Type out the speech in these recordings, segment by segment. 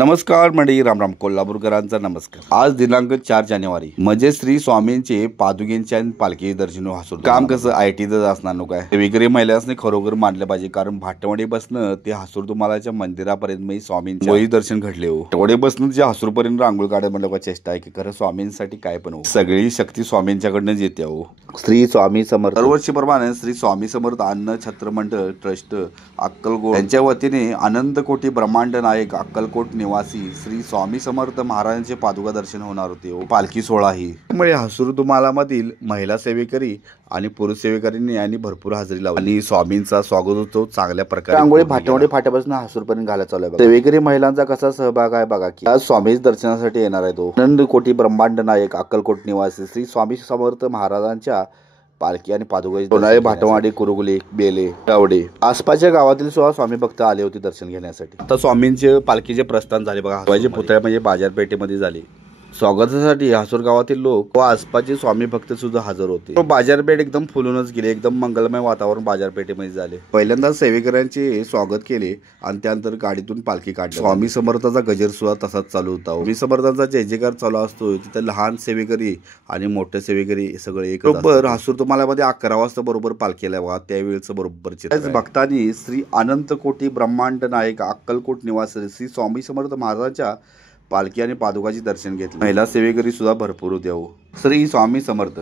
नमस्कार मंडळी, रामराम कोल्हापूरकरांचा नमस्कार। आज दिनांक 4 जानेवारी म्हणजे श्री स्वामींचे पादुकेंचे आणि पालखी दर्शन हासूर। काम कसं आयटीचं असणार नो काय वेगळे महिलांनी खरोखर मानले पाहिजे, कारण भाटवडी बसनं ते हासूर तुम्हालाच्या मंदिरापर्यंत मी स्वामींचे वही दर्शन घडले हो। भाटवडी बसनं जे हासूर पर्यंत रांगोळ काढायला म्हणलं का चेष्टा आहे की खरं स्वामींसाठी काय पण हो, सगळी शक्ती स्वामींच्याकडनं येते हो। श्री स्वामी समर्थ। दरवर्षीप्रमाणे श्री स्वामी समर्थ अन्न छत्र मंडळ ट्रस्ट अक्कलकोट यांच्या वतीने अनंत कोटी ब्रह्मांड नायक अक्कलकोट निवासी श्री स्वामी समर्थ महाराजांचे पादुका दर्शन होणार होते। पालखी सोहळा ही त्यामुळे हासूर तुम्हाला मधील महिला सेवेकरी आणि पुरुष सेवेकरींनी यांनी भरपूर हजेरी लावली आणि स्वामींचा स्वागतोत्सव चांगल्या प्रकारे रांगोळी भाटवडी फाट्यापासून हासूर पर्यंत घालायला चालू आहे। सेवेकरी महिलांचा कसा सहभाग आहे बघा की आज स्वामी दर्शनासाठी येणार आहे तो अनंत कोटी ब्रह्मांड नायक अक्कलकोट निवासी श्री स्वामी समर्थ महाराजांच्या पालखी आणि पादुका सोनाळे भाटवाडी कुरुगुले बेले गावडे आसपासच्या गावातील सुद्धा स्वामी भक्त आले होते दर्शन घेण्यासाठी। आता स्वामींचे पालखीचे प्रस्थान झाले बघा, शिवाजी पुतळ्या म्हणजे बाजारपेठेमध्ये झाले। स्वागतासाठी हासूर गावातील लोक व आसपासचे स्वामी भक्त सुद्धा हजर होते। बाजारपेठ एकदम फुलूनच गेले, एकदम मंगलमय वातावरण बाजारपेठेमध्ये झाले। पहिल्यांदा सेवेकऱ्यांचे स्वागत केले आणि त्यानंतर गाडीतून पालखी काढली। स्वामी समर्थाचा गजर सुद्धा तसाच चालू होता। स्वामी समर्थांचा जय जयकार चालू असतो, तिथे लहान सेवेकरी आणि मोठे सेवेकरी सगळे एक बरोबर। हासूर तुम्हाला मध्ये 11 वाजता बरोबर पालखीला बघा, त्यावेळेचं बरोबर चित्र भक्तांनी श्री अनंत कोटी ब्रह्मांड नायक अक्कलकोट निवासी श्री स्वामी समर्थ महाराजांच्या पालखी आणि पादुकाचे दर्शन घेतले। महिला सेवेकरी सुद्धा भरपूर होत्या हो। श्री स्वामी समर्थ।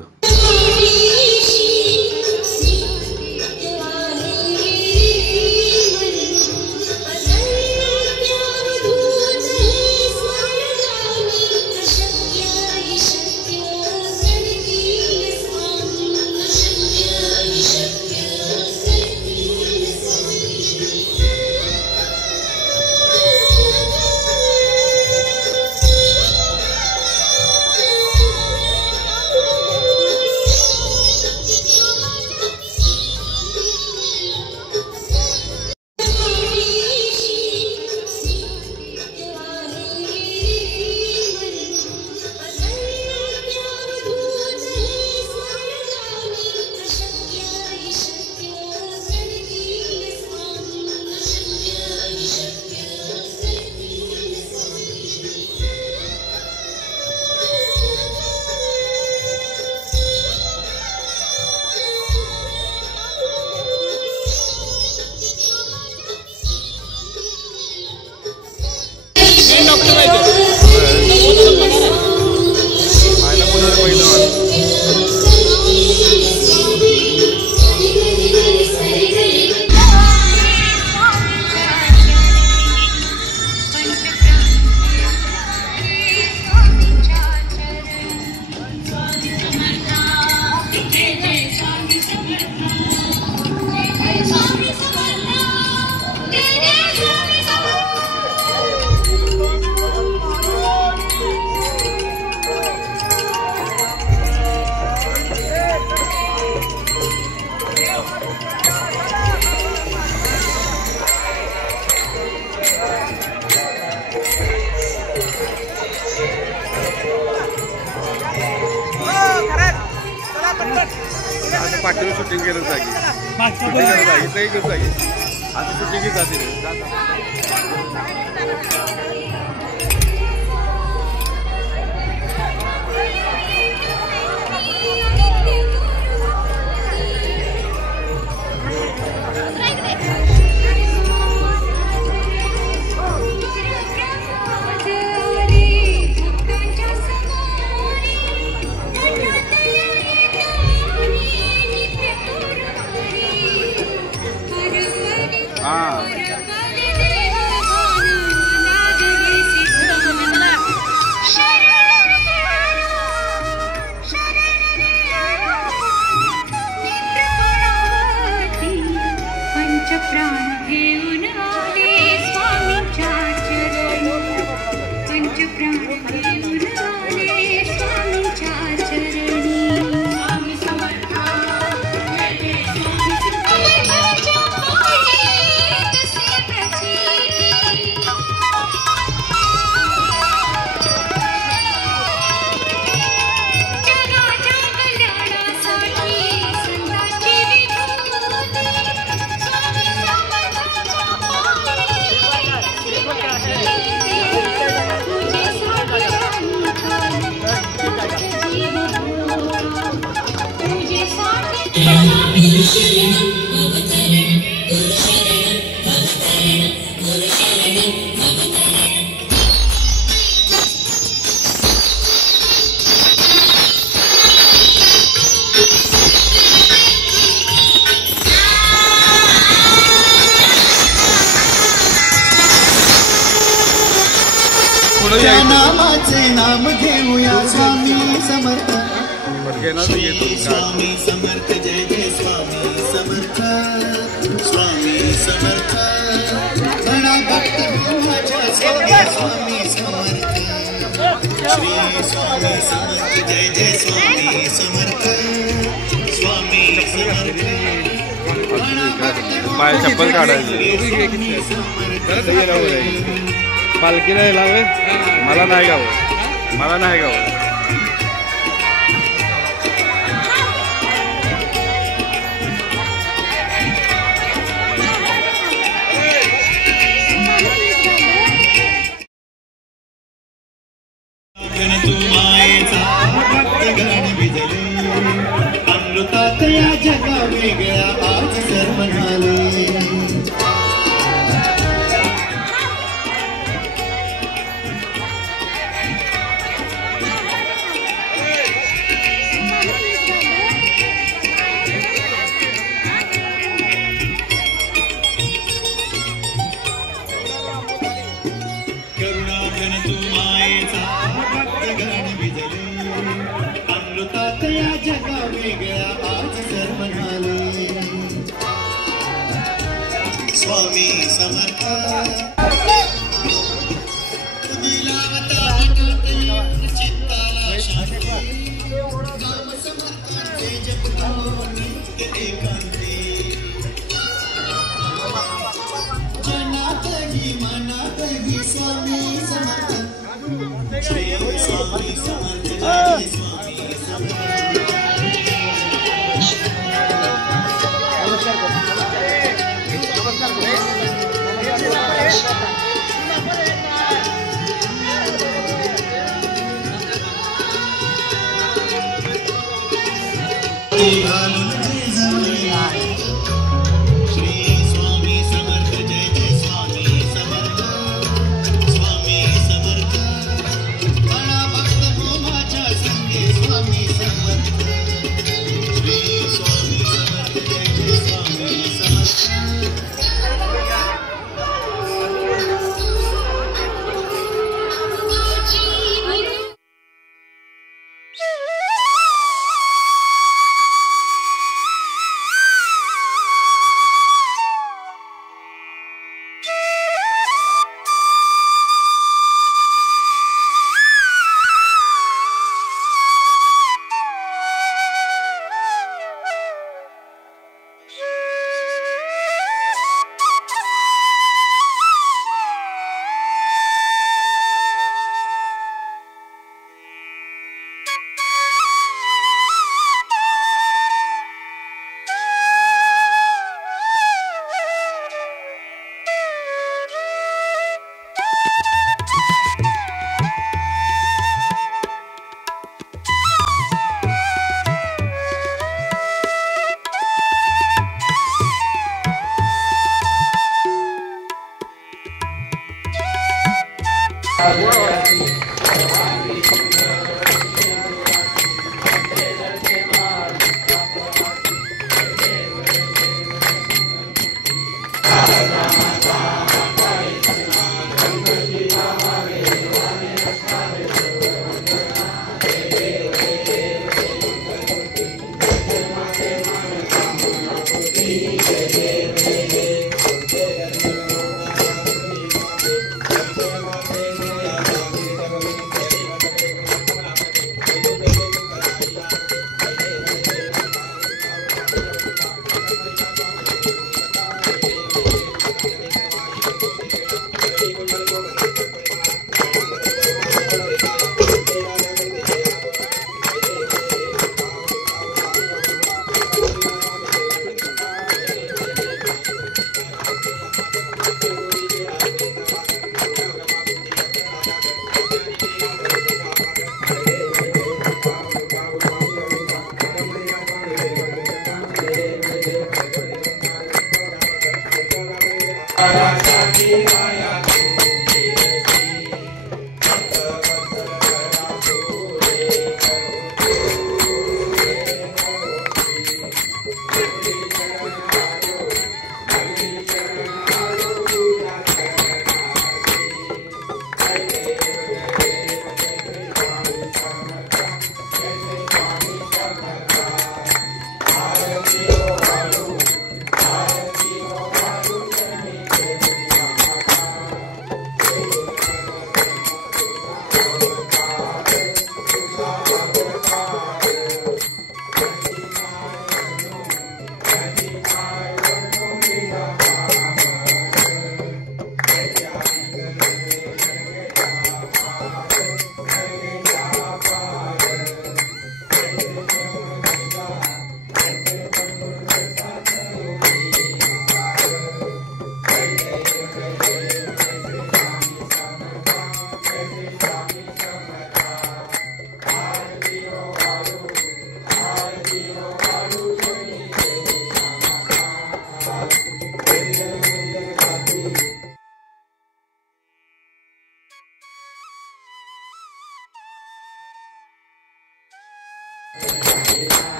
पाठीवर शूटिंग केलं जागी आता शूटिंग जाते। नामाचे नाम घेऊया स्वामी समर्थ स्वामी समर्थ जय जय स्वामी समर्थ स्वामी समर्थ म्हणा भक्त माझ्या स्वामी समर्थ श्री स्वामी समर्थ जय जय स्वामी समर्थ स्वामी समर्थ चप्पल काढायची पालखीला लावे मला नाही गावं अमृतात या जगा वेगळ्या आज सर्व झाले अमृतात या जगा वेगळ्या आज सर्व झाले स्वामी समर्थ चित्ताला शांती नाम समर्थांचे जपतो नित्य एकांती जनातही मनातही स्वामी समर्थ श्री स्वामी समर्थ जय स्वामी समर्थ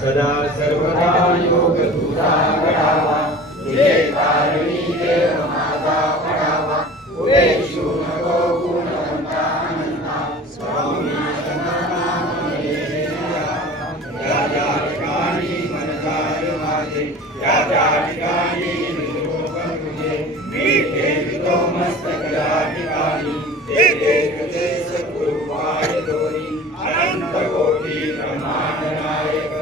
सदा सर्वदा योग तुझा घडावा तुझे कारणी देव माझा पडावा उपेक्षू नको गुणवंता अनंता स्वामी त्या त्या ठिकाणी मनकार माझे त्या त्या ठिकाणी निरोपण तुझे मी ठेवितो मस्तक या ठिकाणी एक एक देश गुरुवार दोरी अनंत कोटी ब्रह्मांड नायक.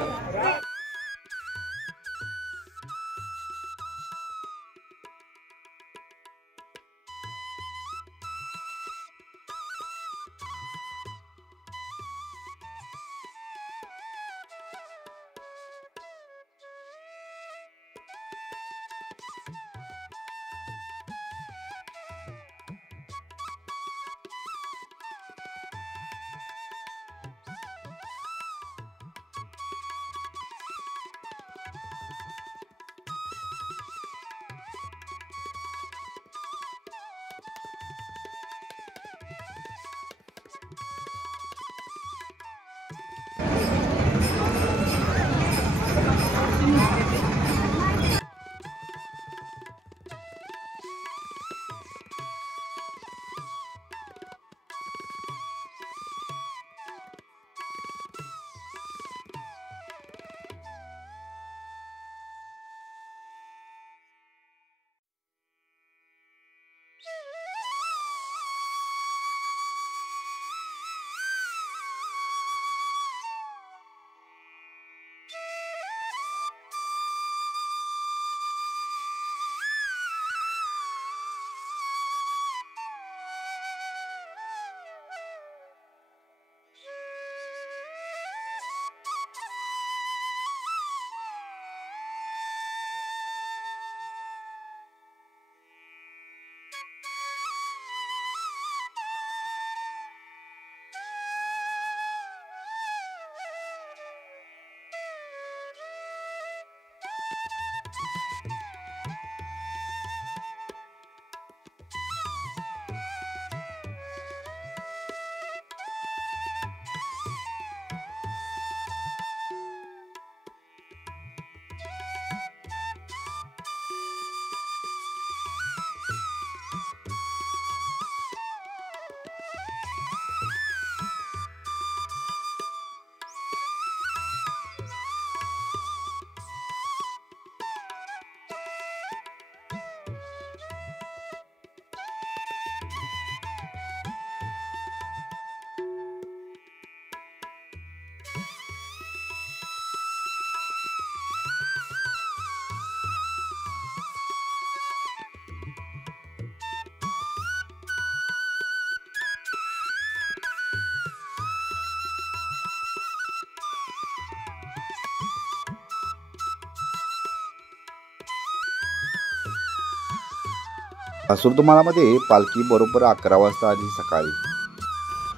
हसूरतुमालामध्ये पालखी बरोबर 11 वाजता आली सकाळी.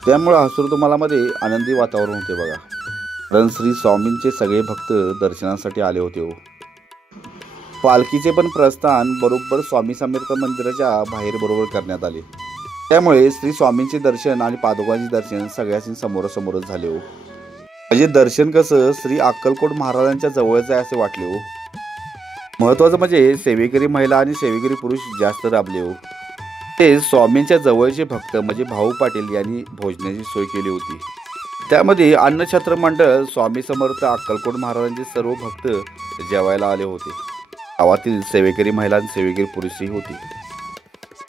त्यामुळं हसूरतुमालामध्ये आनंदी वातावरण होते बघा. कारण श्री स्वामींचे सगळे भक्त दर्शनासाठी आले होते हो. पालखीचे पण प्रस्थान बरोबर स्वामी समर्थ मंदिराच्या बाहेर बरोबर करण्यात आले. त्यामुळे श्री स्वामींचे दर्शन आणि पादुकांचे दर्शन सगळ्यांशी समोरासमोरच झाले हो. म्हणजे दर्शन कसं श्री अक्कलकोट महाराजांच्या जवळच आहे असे वाटले हो. महत्त्वाचं म्हणजे सेवेकरी महिला आणि सेवेकरी पुरुष जास्त राबले हो. ते स्वामींच्या जवळचे भक्त म्हणजे भाऊ पाटील यांनी भोजनाची सोय केली होती. त्यामध्ये अन्नछत्र मंडळ स्वामी समर्थ अक्कलकोट महाराजांचे सर्व भक्त जेवायला आले होते. गावातील सेवेकरी महिला आणि सेवेकरी पुरुषही होती.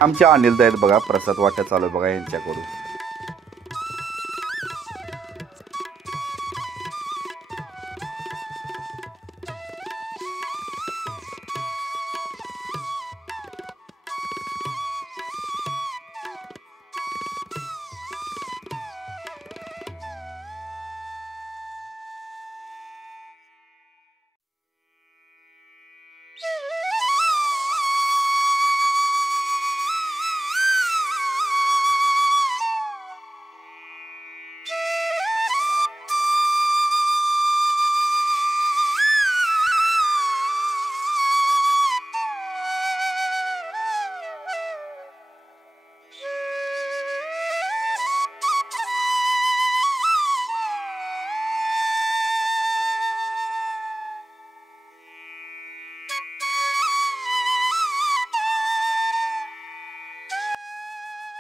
आमच्या अनिलदा आहेत बघा, प्रसाद वाटा चालू आहे बघा यांच्याकडून.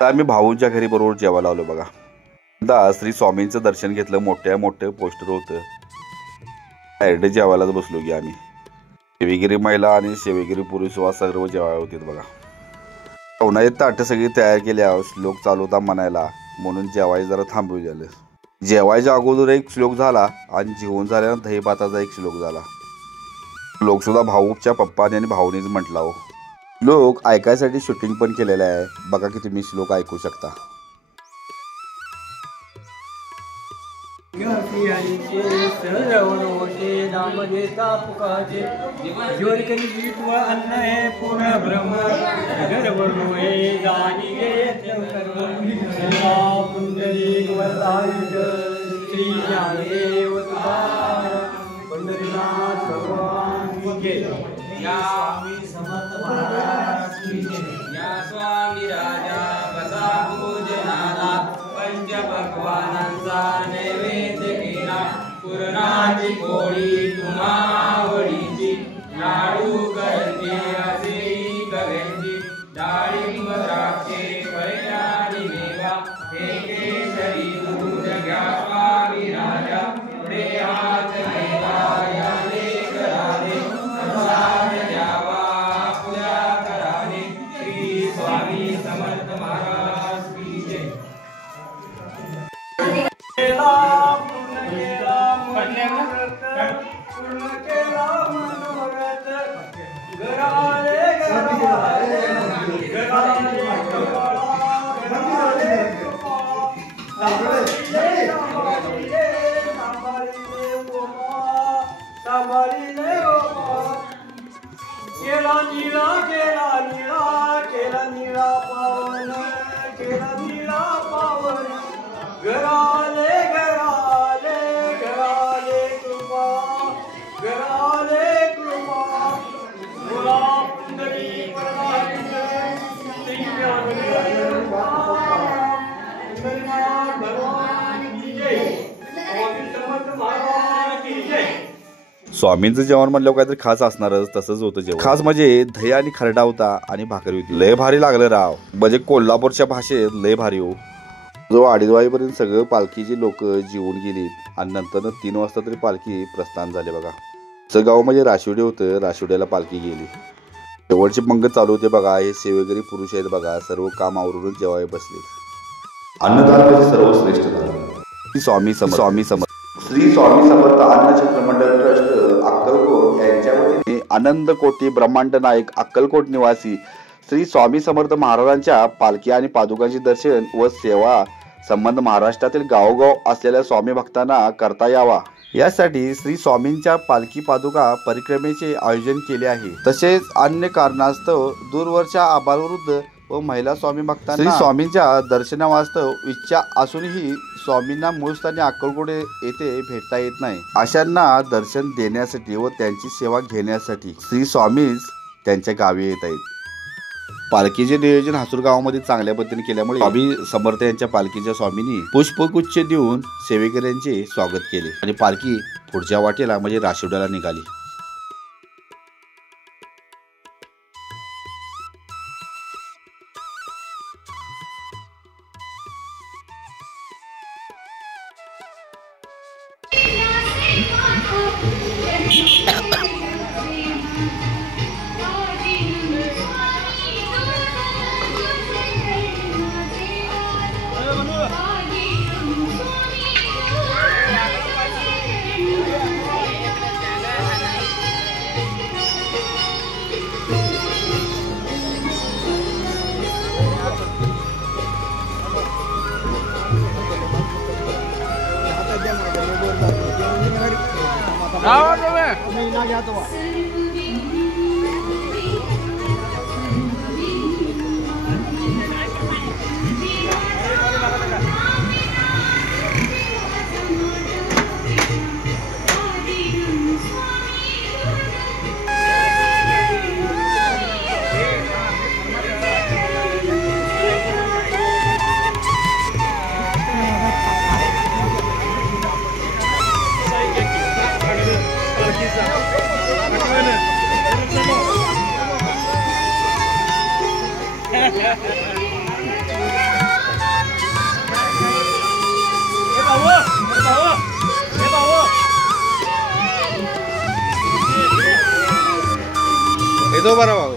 तर आम्ही भाऊंच्या घरी बरोबर जेवायला आलो बघा. एकदा श्री स्वामींचं दर्शन घेतलं. मोठं पोस्टर होतं. डायरेक्ट जेवायलाच बसलो की आम्ही. सेवेगिरी महिला आणि सेवेगिरी पुरुष वा सर्व जेवायला होते बघा. उन्हाळ्यात ताटं सगळी तयार केल्या. श्लोक चालू होता म्हणायला म्हणून जेवाय जरा थांबवू झालं. जेवायच्या अगोदर एक श्लोक झाला आणि जेवण झाल्यानंतर दही भाताचा एक श्लोक झाला. श्लोक सुद्धा भाऊच्या पप्पाने आणि भाऊनेच म्हटला हो. श्लोक ऐकायसाठी शूटिंग पण केलेलं आहे बघा की तुम्ही श्लोक ऐकू शकता. अन्न हे पूर्ण ब्रह्म पंढरीनाथ भगवान या स्वामी समर्थ महाराज की जय. या स्वामी राजा बसा पूजनाला पंच भगवानांचा नैवेद्य केला. पुरणाची पोळी तुम्हा आवडीची लाडू करते असे कव्यांची डाळिंब द्राक्षे फळे आणि मेवा हे केशरी दूध घ्या स्वामी राजा पुढे हात घ्यावा याने करावे प्रसाद द्यावा पूजा करावे. श्री स्वामी समर्थ महाराज की जय. पूर्ण केला मनोरथ घराले घराले केला नीला पावन केला नीला पावन घराले घराले घराले कृपा घराले कृपा मुला पुंडली परमानंद श्री भगवान की जय. स्वामी समर्थ महाराज की जय. स्वामींचं जेवण म्हणलं काहीतरी खास असणारच. तसंच होतं जेवण. खास म्हणजे दही आणि खरडा होता आणि भाकरी होती. लय भारी लागलं राव. म्हणजे कोल्हापूरच्या भाषेत लय भारी हो. जो 2:30 वाजेपर्यंत सगळं पालखीची लोक जेवून गेली आणि नंतर 3 वाजता तरी पालखी प्रस्थान झाले बघा. आमचं गाव म्हणजे राशिवडे होतं. राशिवड्याला पालखी गेली. शेवटची पंगत चालू होते बघा. हे सेवेकरी पुरुष आहेत बघा. सर्व काम आवरून जेवाय बसले. अन्नदान म्हणजे सर्वश्रेष्ठ दान. स्वामी समर्थ श्री स्वामी समर्थ अन्न छत्र मंडळ ट्रस्ट अक्कलकोट यांच्या वतीने आनंद कोटी ब्रह्मांड नायक अक्कलकोट निवासी श्री स्वामी समर्थ महाराजांच्या पालखी आणि पादुकांचे दर्शन व सेवा संबंध महाराष्ट्रातील गावोगाव असलेल्या स्वामी भक्तांना करता यावा यासाठी श्री स्वामींच्या पालखी पादुका परिक्रमेचे आयोजन केले आहे. तसेच अन्य कारणास्तव दूरवरच्या आबालवृद्ध व महिला स्वामी भक्तांना श्री स्वामींच्या दर्शनावास्तव इच्छा असूनही स्वामींना मूळ स्थानी अक्कलकोट येथे भेटता येत नाही. अशांना दर्शन देण्यासाठी व त्यांची सेवा घेण्यासाठी श्री स्वामीच त्यांच्या गावी येत आहेत. पालखीचे नियोजन हासूर गावामध्ये चांगल्या पद्धतीने केल्यामुळे स्वामी समर्थ यांच्या पालखीच्या स्वामींनी पुष्पगुच्छ देऊन सेवेकऱ्यांचे स्वागत केले आणि पालखी पुढच्या वाटेला म्हणजे राशिवड्याला निघाली. पालखीचा बरा भाऊ